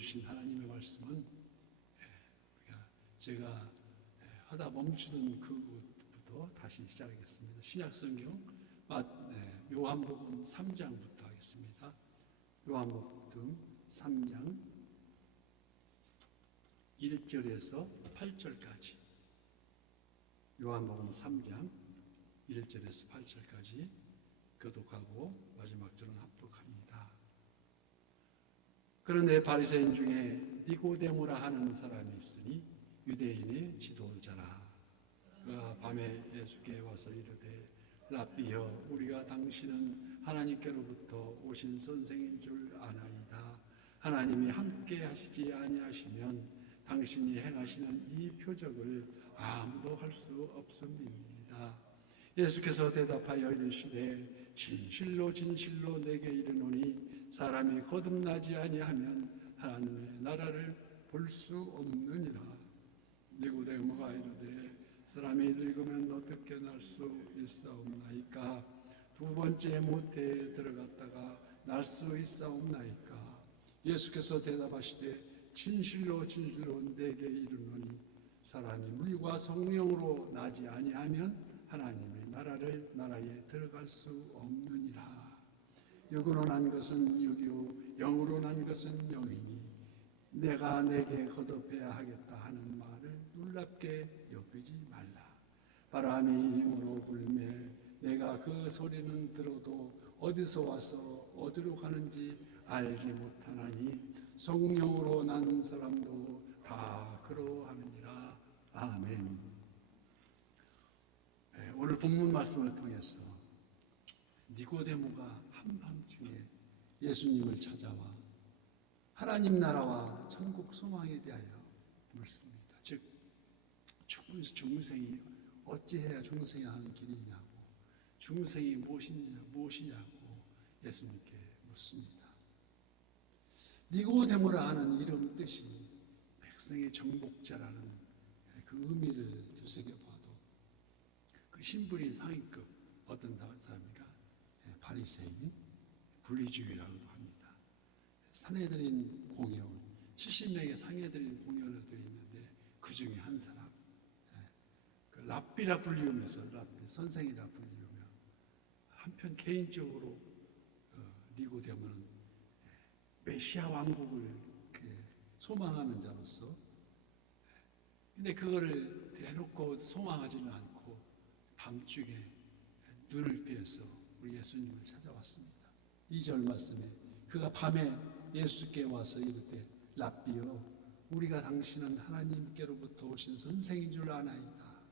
주신 하나님의 말씀은 제가 하다 멈추던 그것부터 다시 시작하겠습니다. 신약성경 요한복음 3장부터 하겠습니다. 요한복음 3장 1절에서 8절까지, 요한복음 3장 1절에서 8절까지 교독하고 마지막 절은 합독합니다. 그런데 바리새인 중에 니고데모라 하는 사람이 있으니 유대인의 지도자라. 그가 밤에 예수께 와서 이르되 랍비여, 우리가 당신은 하나님께로부터 오신 선생인 줄 아나이다. 하나님이 함께 하시지 아니하시면 당신이 행하시는 이 표적을 아무도 할 수 없음입니다. 예수께서 대답하여 이르시되 진실로 진실로 내게 이르노니 사람이 거듭나지 아니하면 하나님의 나라를 볼 수 없느니라. 니고데모가 이르되 사람이 늙으면 어떻게 날 수 있사옵나이까? 두 번째 모태에 들어갔다가 날 수 있사옵나이까? 예수께서 대답하시되 진실로 진실로 내게 이르노니 사람이 물과 성령으로 나지 아니하면 하나님의 나라에 들어갈 수 없느니라. 육으로 난 것은 육이요 영으로 난 것은 영이니 내가 내게 거듭해야 하겠다 하는 말을 놀랍게 여기지 말라. 바람이 힘으로 불매 내가 그 소리는 들어도 어디서 와서 어디로 가는지 알지 못하나니 성령으로 난 사람도 다 그러하느니라. 아멘. 오늘 본문 말씀을 통해서 니고데모가 한밤중에 예수님을 찾아와 하나님 나라와 천국 소망에 대하여 묻습니다. 즉 중생이 어찌해야 중생이 하는 길이냐고, 중생이 무엇이냐고 예수님께 묻습니다. 니고데모라 하는 이름 뜻이 백성의 정복자라는 그 의미를 되새겨봐도 그 신분이 상위급 어떤 사람입니까? 바리새인, 분리주의라고도 합니다. 산헤드린 공회원, 70명의 상헤드린 공회원으로 되어 있는데 그 중에 한 사람, 그 랍비라 불리우면서 랍비, 선생이라 불리우며 한편 개인적으로 니고데모는 메시아 왕국을 소망하는 자로서, 근데 그거를 대놓고 소망하지는 않고 밤중에 눈을 떼어서 우리 예수님을 찾아왔습니다. 2절 말씀에 그가 밤에 예수께 와서 이르되 랍비여, 우리가 당신은 하나님께로부터 오신 선생인 줄 아나이다.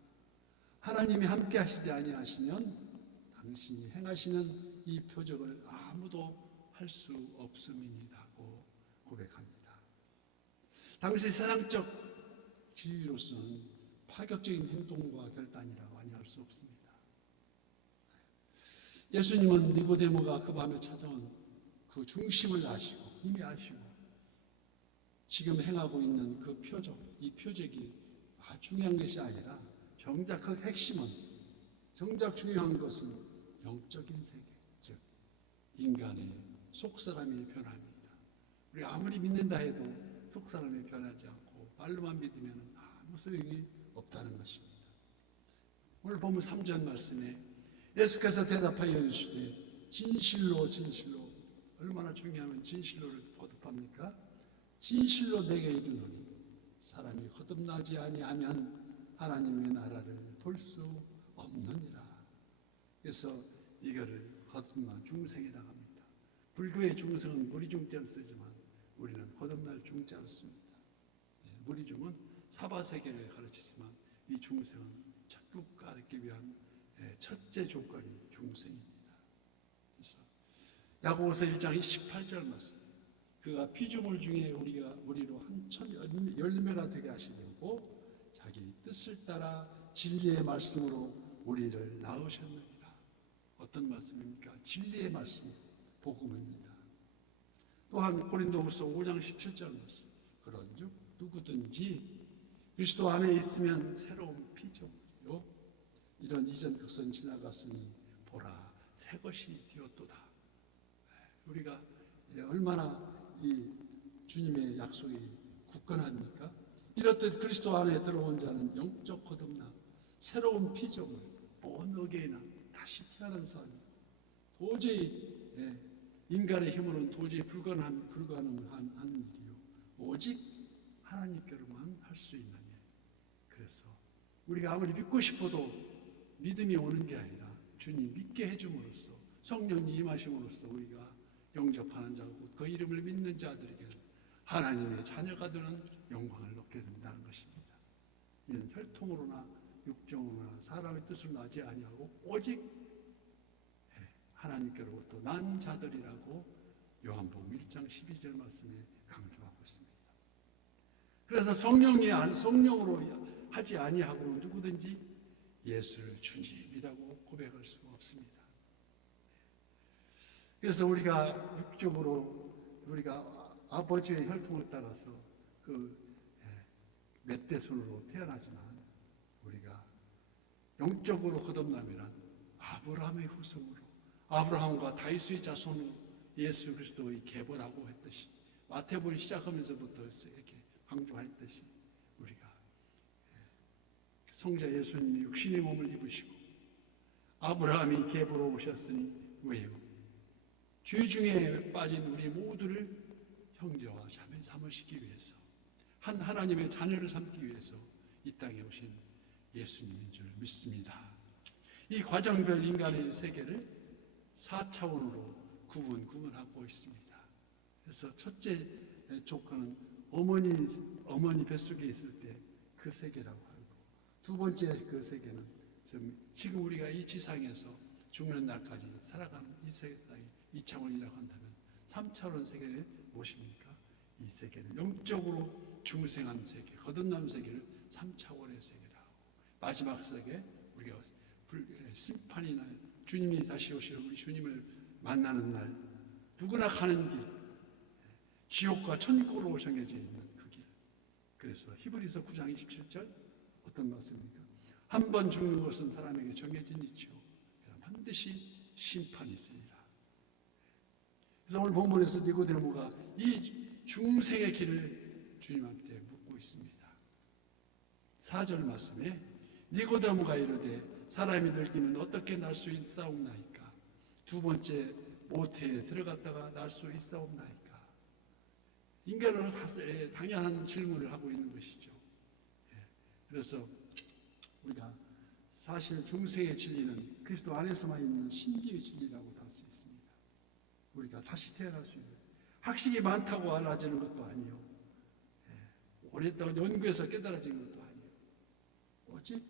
하나님이 함께 하시지 아니하시면 당신이 행하시는 이 표적을 아무도 할 수 없음이니다고 고백합니다. 당시 세상적 지위로서는 파격적인 행동과 결단이라고 아니할 수 없습니다. 예수님은 니고데모가 그 밤에 찾아온 그 중심을 아시고, 이미 아시고, 지금 행하고 있는 그 표적, 이 표적이 중요한 것이 아니라 정작 그 핵심은, 정작 중요한 것은 영적인 세계, 즉 인간의 속사람이 변합니다. 우리 아무리 믿는다 해도 속사람이 변하지 않고 말로만 믿으면 아무 소용이 없다는 것입니다. 오늘 본문 3절 말씀에 예수께서 대답하여 이르시되 진실로 진실로, 얼마나 중요하면 진실로를 거듭합니까? 진실로 내게 이르노니 사람이 거듭나지 아니하면 하나님의 나라를 볼 수 없느니라. 그래서 이거를 거듭난 중생이라고 합니다. 불교의 중생은 무리중자를 쓰지만 우리는 거듭날 중자를 씁니다. 무리중은 사바세계를 가르치지만 이 중생은 천국 가기 위한 첫째 조건이 중생입니다. 그래서 야고보서 1장 18절 말씀, 그가 피조물 중에 우리로 한천 열매가 되게 하시려고 자기 뜻을 따라 진리의 말씀으로 우리를 낳으셨느니라. 어떤 말씀입니까? 진리의 말씀, 복음입니다. 또한 고린도후서 5장 17절 말씀, 그런즉 누구든지 그리스도 안에 있으면 새로운 피조물이요 이런 이전 것은 지나갔으니 보라 새 것이 되었도다. 우리가 얼마나 이 주님의 약속이 굳건합니까? 이렇듯 그리스도 안에 들어온 자는 영적 거듭남, 새로운 피조물, 본 어게이나 다시 태어난 사람. 도저히 인간의 힘으로는 도저히 불가능한 일이요. 오직 하나님께로만 할 수 있는 일. 그래서 우리가 아무리 믿고 싶어도 믿음이 오는 게 아니라 주님 믿게 해줌으로써 성령님 임하심으로써 우리가 영접하는 자고 그 이름을 믿는 자들에게는 하나님의 자녀가 되는 영광을 얻게 된다는 것입니다. 이는 혈통으로나 육정으로나 사람의 뜻으로 나지 아니하고 오직 하나님께로부터 난 자들이라고 요한복음 1장 12절 말씀에 강조하고 있습니다. 그래서 성령으로 하지 아니하고 누구든지 예수를 주님이라고 고백할 수가 없습니다. 그래서 우리가 육적으로 우리가 아버지의 혈통을 따라서 그 멧돼손으로 태어나지만 우리가 영적으로 거듭남이란 아브라함의 후손으로 아브라함과 다윗의 자손으로 예수 그리스도의 계보라고 했듯이 마태복음 시작하면서부터 이렇게 강조했듯이 우리가 성자 예수님이 육신의 몸을 입으시고 아브라함이 계보로 오셨으니 왜요? 죄 중에 빠진 우리 모두를 형제와 자매 삼으시기 위해서 한 하나님의 자녀를 삼기 위해서 이 땅에 오신 예수님인 줄 믿습니다. 이 과정별 인간의 세계를 4차원으로 구분하고 있습니다. 그래서 첫째 조건은 어머니 뱃속에 있을 때 그 세계라고 하고, 두 번째 그 세계는 지금 우리가 이 지상에서 죽는 날까지 살아가는 이 세계, 2차원이라고 한다면 3차원 세계는 무엇입니까? 이 세계는 영적으로 중생한 세계, 거듭남 세계를 3차원의 세계라고, 마지막 세계 우리가 심판의 날, 주님이 다시 오시는 우리 주님을 만나는 날, 누구나 가는 길, 지옥과 천국으로 정해져 있는 그 길. 그래서 히브리서 9장 27절 어떤 말씀입니까? 한 번 죽는 것은 사람에게 정해진 이치요 반드시 심판이 있습니다. 그래서 오늘 본문에서 니고데모가 이 중생의 길을 주님한테 묻고 있습니다. 4절 말씀에 니고데모가 이르되 사람이 늙기는 어떻게 날 수 있사옵나이까? 두 번째 모태에 들어갔다가 날 수 있사옵나이까? 인간으로 당연한 질문을 하고 있는 것이죠. 그래서 우리가 사실 중생의 진리는 그리스도 안에서만 있는 신비의 진리라고 할 수 있습니다. 우리가 다시 태어날 수 있는, 학식이 많다고 알아지는 것도 아니요, 오랫동안 연구해서 깨달아지는 것도 아니요, 오직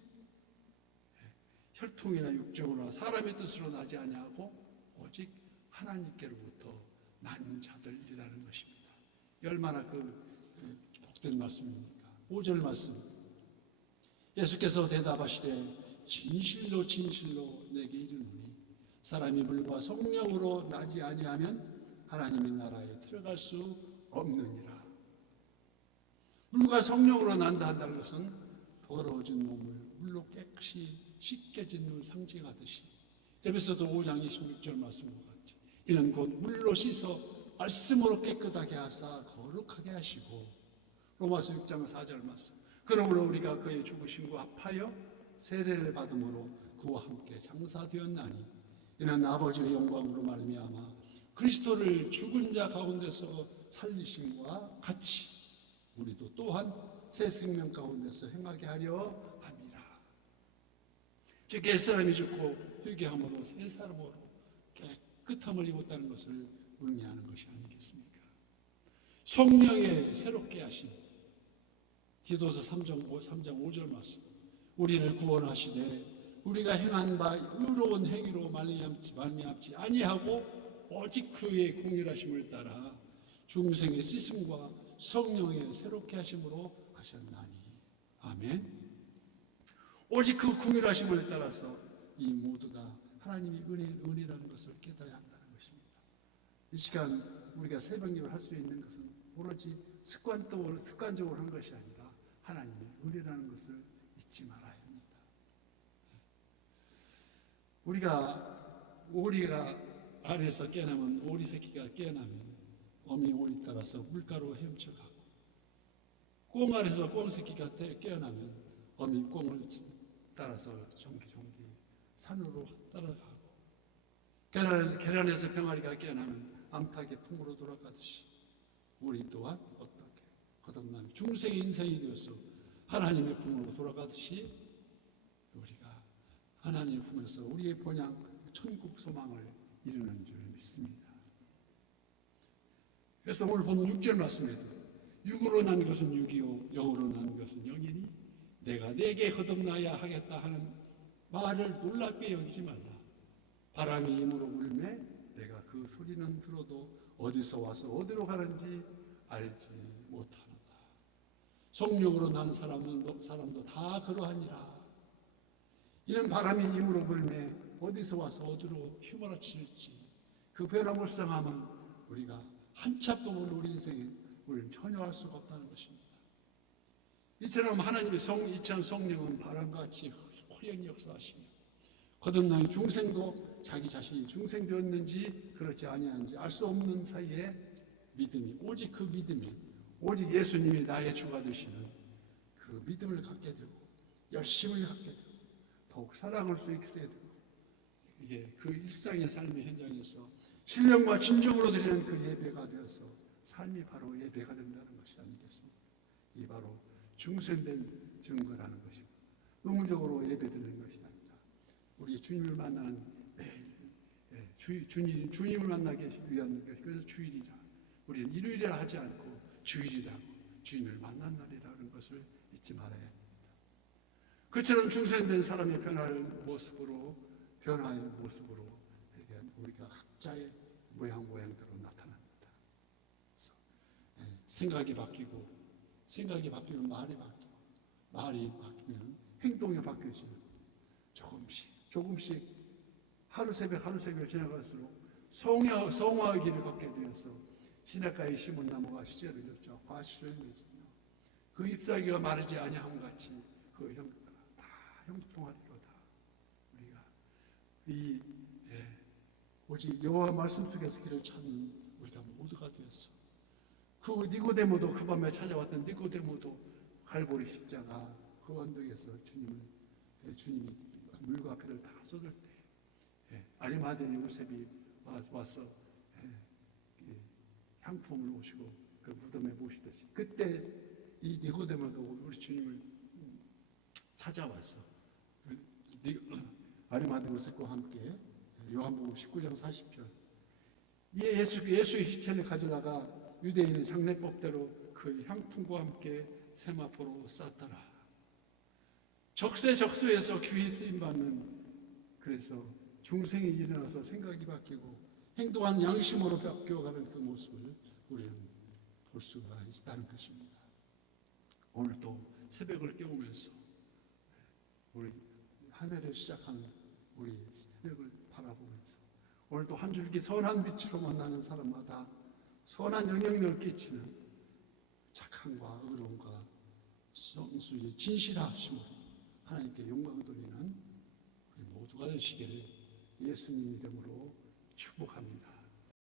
혈통이나 육정으로나 사람의 뜻으로 나지 아니하고 오직 하나님께로부터 난 자들이라는 것입니다. 얼마나 복된 말씀입니까? 5절 말씀, 예수께서 대답하시되 진실로 진실로 내게 이르노니 사람이 물과 성령으로 나지 아니하면 하나님의 나라에 들어갈 수 없느니라. 물과 성령으로 난다 한다는 것은 더러워진 몸을 물로 깨끗이 씻겨진 눈을 상징하듯이 에베소서 5장 26절 말씀과 같이 이는 곧 물로 씻어 말씀으로 깨끗하게 하사 거룩하게 하시고, 로마서 6장 4절 말씀, 그러므로 우리가 그의 죽으심과 합하여 세례를 받음으로 그와 함께 장사되었나니 이는 아버지의 영광으로 말미암아 그리스도를 죽은 자 가운데서 살리심과 같이 우리도 또한 새 생명 가운데서 행하게 하려 함이라. 즉 옛사람이 죽고 회개함으로 새 사람으로 깨끗함을 입었다는 것을 의미하는 것이 아니겠습니까? 성령의 새롭게 하신 디도서 3장 5절 말씀, 우리를 구원하시되 우리가 행한 바 의로운 행위로 말미암지 아니하고 오직 그의 공의하심을 따라 중생의 씻음과 성령의 새롭게 하심으로 하셨나니. 아멘. 오직 그 공의하심을 따라서 이 모두가 하나님의 은혜라는 것을 깨달아야 한다는 것입니다. 이 시간 우리가 새벽 예배를 할 수 있는 것은 오로지 습관적으로 한 것이 아니라 하나님의 은혜라는 것을 잊지 말아야 합니다. 우리가 오리가 알에서 깨나면, 오리 새끼가 깨나면 어미 오리 따라서 물가로 헤엄쳐가고, 꽁 아래서 꽁 새끼가 깨어나면 어미 꽁을 따라서 종기종기 산으로 따라가고, 계란에서 병아리가 깨어나면 암탉의 품으로 돌아가듯이 우리 또한 어떻게 거듭나면 중생의 인생이 되어서 하나님의 품으로 돌아가듯이 우리가 하나님의 품에서 우리의 본향 천국 소망을 이루는 줄 믿습니다. 그래서 오늘 본 6절 말씀에도 육으로 난 것은 육이요 영으로 난 것은 영이니 내가 내게 거듭나야 하겠다 하는 말을 놀랍게 여기지 말라. 바람이 힘으로 불매 내가 그 소리는 들어도 어디서 와서 어디로 가는지 알지 못하노라. 성령으로 난 사람도 다 그러하니라. 이런 바람이 힘으로 불매 어디서 와서 어디로 휘몰아칠지 그 변화무쌍함은 우리가 한참도 모르는 우리 인생에 우리는 전혀 알 수가 없다는 것입니다. 이처럼 하나님의 이처럼 성령은 바람같이 호련히 역사하시며 거듭난 중생도 자기 자신이 중생되었는지 그렇지 아니한지 알 수 없는 사이에 믿음이 오직 그 믿음이 오직 예수님이 나의 주가 되시는 그 믿음을 갖게 되고 열심을 갖게 되고 더욱 사랑할 수 있게 되고 이게 그 일상의 삶의 현장에서 신령과 진정으로 드리는 그 예배가 되어서 삶이 바로 예배가 된다는 것이 아니겠습니까? 이 바로 중생된 증거라는 것입니다. 의무적으로 예배드리는 것이 아닙니다. 우리 주님을 만나는 매일 주님을 만나기 위한 것이 그래서 주일이라 우리는 일요일이라 하지 않고 주일이라고 주님을 만난 날이라는 것을 잊지 말아야 합니다. 그처럼 중생된 사람의 변화의 모습으로 우리가 각자의 모양대로 나타납니다. 그래서 생각이 바뀌면 말이 바뀌고 말이 바뀌면 행동이 바뀌어지는 조금씩 하루 새벽 지나갈수록 성화의 길을 걷게 되어서 시냇가에 심은 나무가 시절을 줬죠. 과실을 맺으며 그 잎사귀가 마르지 아니함 같이 그 형태가 다 형통하리로다. 우리가 오직 여호와 말씀 속에서 길을 찾는 우리가 모두가 되었어. 그 니고데모도 그 밤에 찾아왔던 니고데모도 갈보리 십자가 그 언덕에서 주님이 물과 피를 다 쏟을 때 아리마대 요셉이 와서 향품을 모시고 그 무덤에 모시듯이 그때 이 니고데모도 우리 주님을 찾아와서 아리마대 요셉과 함께 요한복음 19장 40절 예수의 시체를 가져다가 유대인의 장례법대로 그 향품과 함께 세마포로 쌌더라. 적세적소에서 귀히 쓰임받는 그래서 중생이 일어나서 생각이 바뀌고 행동한 양심으로 바뀌어가는 그 모습을 우리는 볼 수가 있다는 것입니다. 오늘도 새벽을 깨우면서 우리 한 해를 시작하는 우리 새벽을 바라보면서 오늘도 한 줄기 선한 빛으로 만나는 사람마다 선한 영향력을 끼치는 착함과 의로움과 성수의 진실하심으로 하나님께 영광 돌리는 우리 모두가 되시기를 예수님 이름으로 축복합니다.